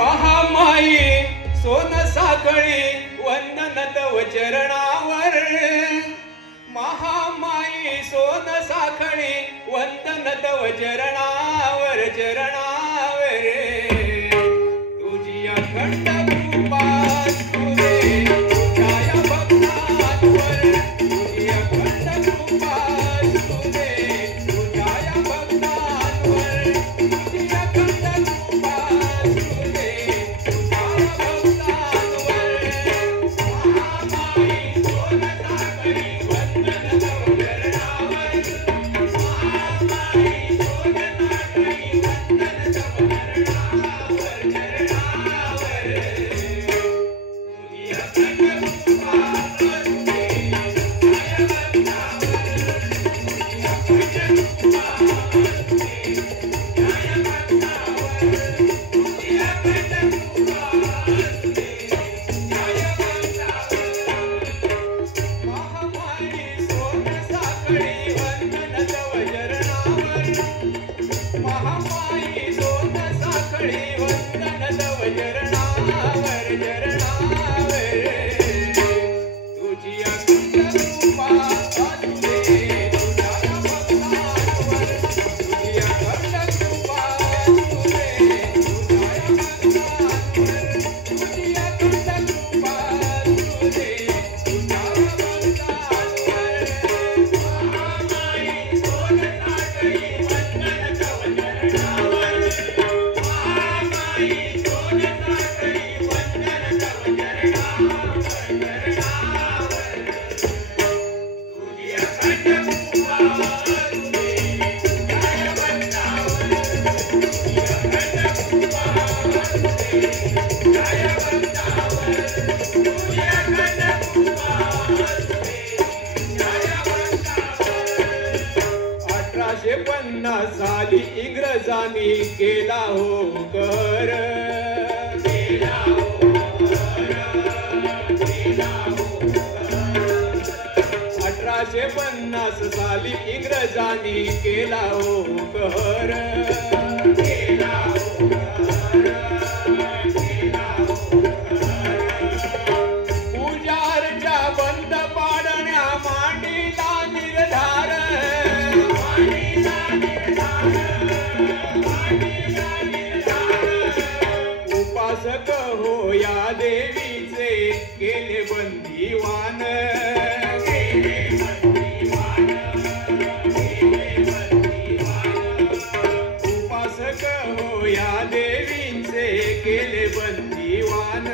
महामाई सोन साखळी वंदन तव चरणावर महामाई सोन साखळी वंदन तव चरणावर चरणावर तुझी अखंड कृपा तुझे तुझ्या भक्तांवर तुझी अखंड कृपा तुझे तुझ्या भक्तांवर तुझी अखंड कृपा साली इंग्रजांनी केला हो कर 1850 साली इंग्रजांनी केला हो कहर पूजारच्या बंद पाडण्या मांडीला निर्धार उपासक हो या देवीचे केले बंदीवान उपासक हो या देवीचे केले बंदीवान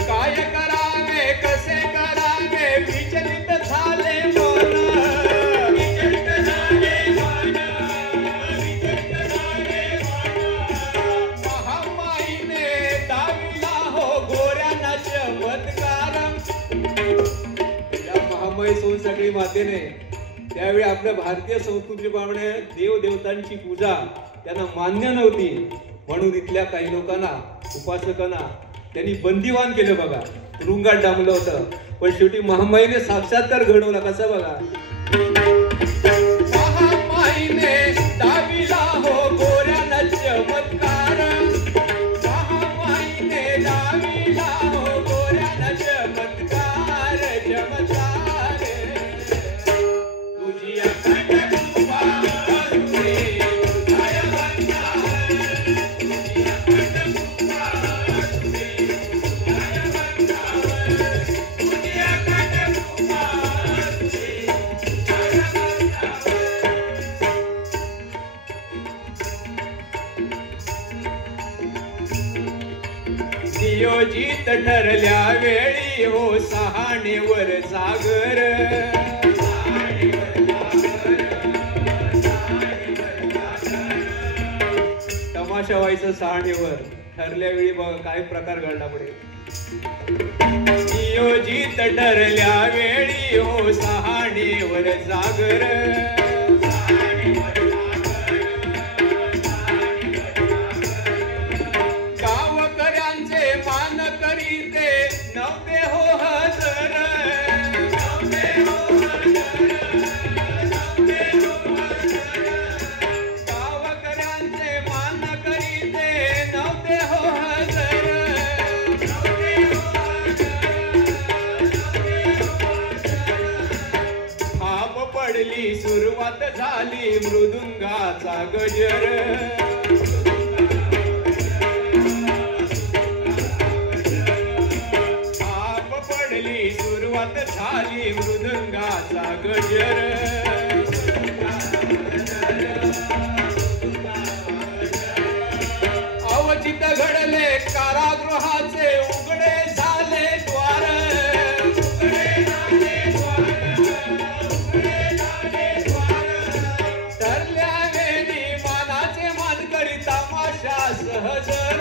काय करावे कसे करावे विचलित झाले मन महामाईने दाविला हो गोऱ्यांना चमत्कार या महामाई सोनसाखळी मातेने त्यावेळी आपल्या भारतीय संस्कृतीप्रमाणे देव देवतांची पूजा त्यांना मान्य नव्हती म्हणून इथल्या काही लोकांना उपासकांना त्यांनी बंदीवान केलं बघा तुरुंगात डांबलं होतं पण शेवटी महामाईने साक्षात्कार घडवला कसा बघा महामाईने दाविला हो गोऱ्यांना चमत्कार महामाईने दाविला हो गोऱ्यांना चमत्कार चमत्कार तुझी अखंड कृपा तुझे तुझ्या भक्तांवर तुझी अखंड कृपा तुझे तुझ्या भक्तांवर तुझी अखंड कृपा तुझे तुझ्या भक्तांवर नियोजित ठरल्या वेळी हो सहाणेवर जागर तमाशा व्हायचं सहाणेवर ठरल्या वेळी बघा काय प्रकार घडला पुढे नियोजित ठरल्या वेळी हो सहाणेवर जागर गावकऱ्यांचे मान करीते नव्हे हो हजर नव्हे हो हजर नव्हे हो हजर सुरुवात झाली मृदुंगाचा गजर. थाप पडली सुरुवात झाली मृदुंगाचा गजर. अवचित घडले कारागृहाचे उघडे झाले द्वार. ठरल्या वेळी मानाचे मानकरी तमाशा सहजर.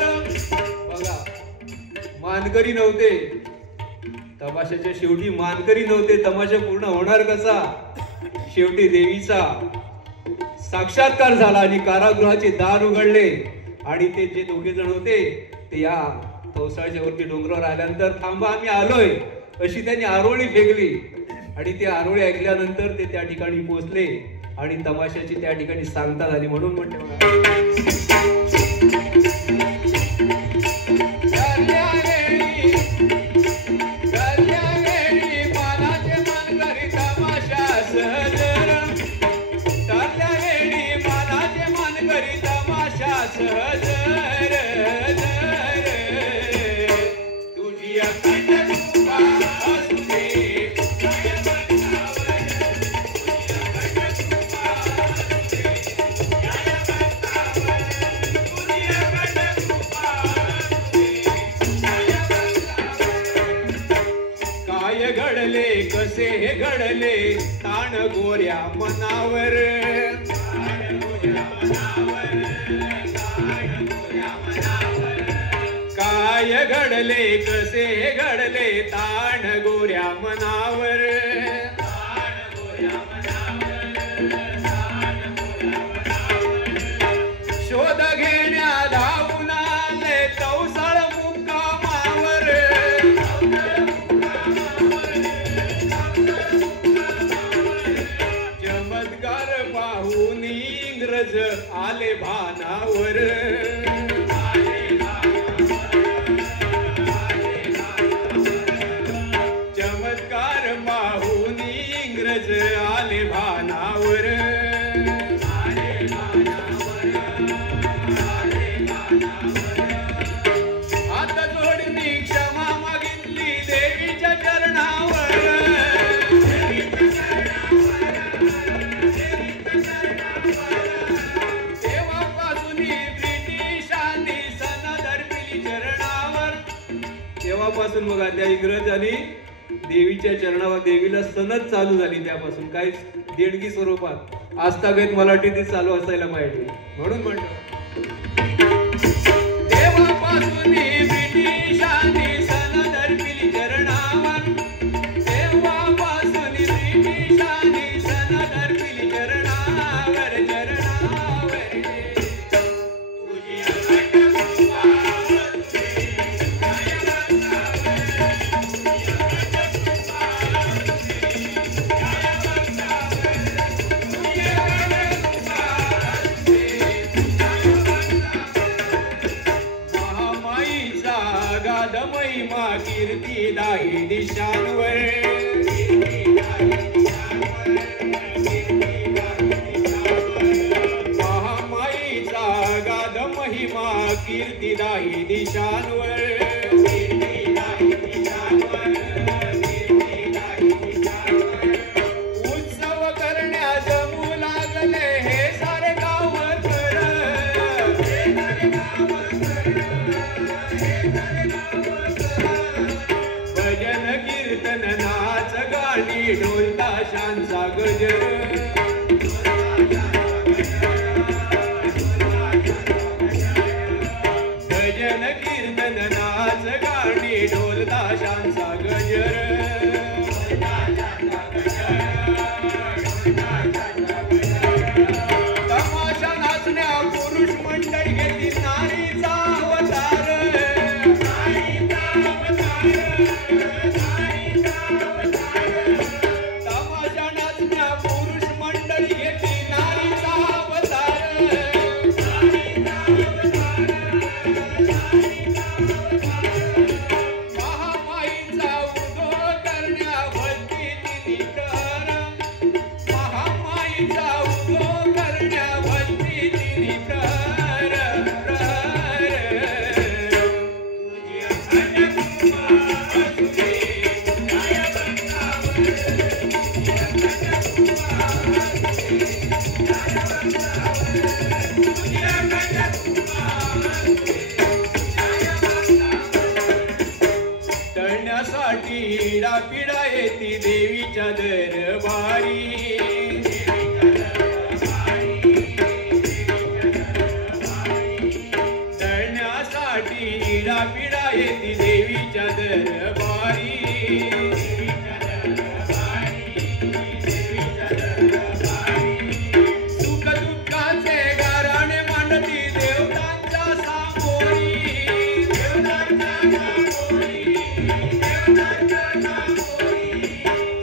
बघा, मानकरी नव्हते, तमाशाच्या शेवटी मानकरी नव्हते. तमाशा पूर्ण होणार कसा? शेवटी देवीचा साक्षात्कार झाला आणि कारागृहाचे दार उघडले. आणि ते जे दोघे जण होते ते या तवसाळच्या वरती डोंगरावर आल्यानंतर थांबा आम्ही आलोय अशी त्यांनी आरोळी फेकली. आणि ते आरोळी ऐकल्यानंतर ते त्या ठिकाणी पोहोचले आणि तमाशाची त्या ठिकाणी सांगता झाली. म्हणून म्हणते कसे हे घडले ताण गोऱ्या मनावर. काय घडले कसे हे घडले ताण गोऱ्या मनावर. शोध घेण्या धावून आले तवसाळ मुक्कामावर. इंग्रज आले भानावर. चमत्कार पाहून इंग्रज आले भानावर. हात जोडणी क्षमा मागितली देवीच्या चरणावर. तेव्हापासून बघा त्या इंग्रज आणि देवीच्या चरणावर देवीला सनद चालू झाली. त्यापासून काही देणगी स्वरूपात आस्थागत मराठीतच चालू असायला पाहिजे. म्हणून म्हणतो तेव्हापासून ब्रिटिशांनी सनद अर्पिली चरणावर. तेव्हापासून ब्रिटिशांनी सनद अर्पिली चरणावर. महिमा कीर्ती दाही दिशांवर. महामाईचा गाद महिमा कीर्ती दाही दिशांवर. उत्सव करण्या जमू लागले हे सारे गावकर. भजन कीर्तन नाच गाणी ढोल ताशांचा गजर. भजन कीर्तन नाच गाणी ढोल ताशांचा गजर. तमाशा नाचण्या पुरुष मंडळी घेतली नारीचा अवतार. तमाशा नाचण्या पुरुष मंडळी घेतली नारीचा अवतार. महामाईचा उद्धार करण्या पिढा येती देवीच्या दरबारी तळण्यासाठी पिढा येती देवीच्या दरबारी सुख दुःखाचे गाराणे मांडती देवतांच्या सामोरी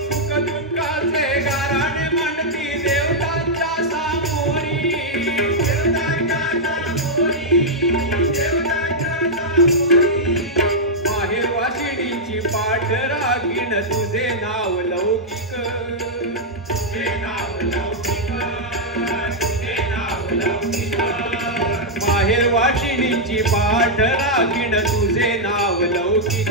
सुख दुःखाचे गाराणे मांडती देवतांच्या सामोरी माहेर वाशिणीची पाठ राखीण तुझे नाव लौकिक माहेर वाशिणीची पाठ राखीण तुझे नाव लौकिक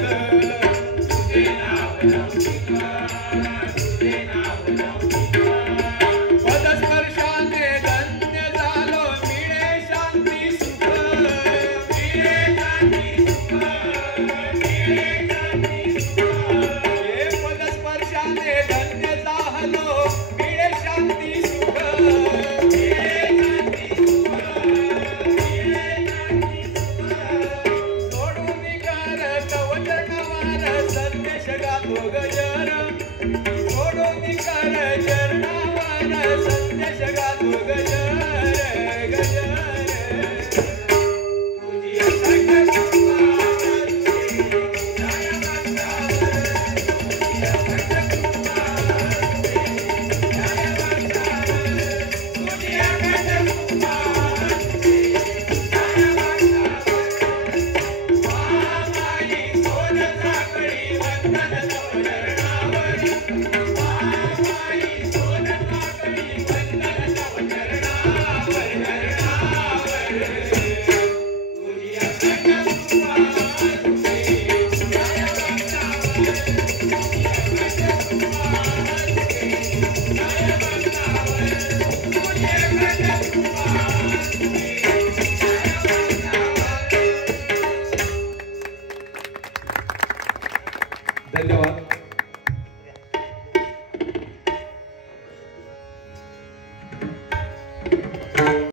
पदस्पर्शाने धन्य झालो मिळे शांती सुख पदस्पर्शाने धन्य झालो मिळे शांती सुख सोडून कर कवचनावर संदेश गातो गजर सोडून कर चरणावर संदेश गातो गजर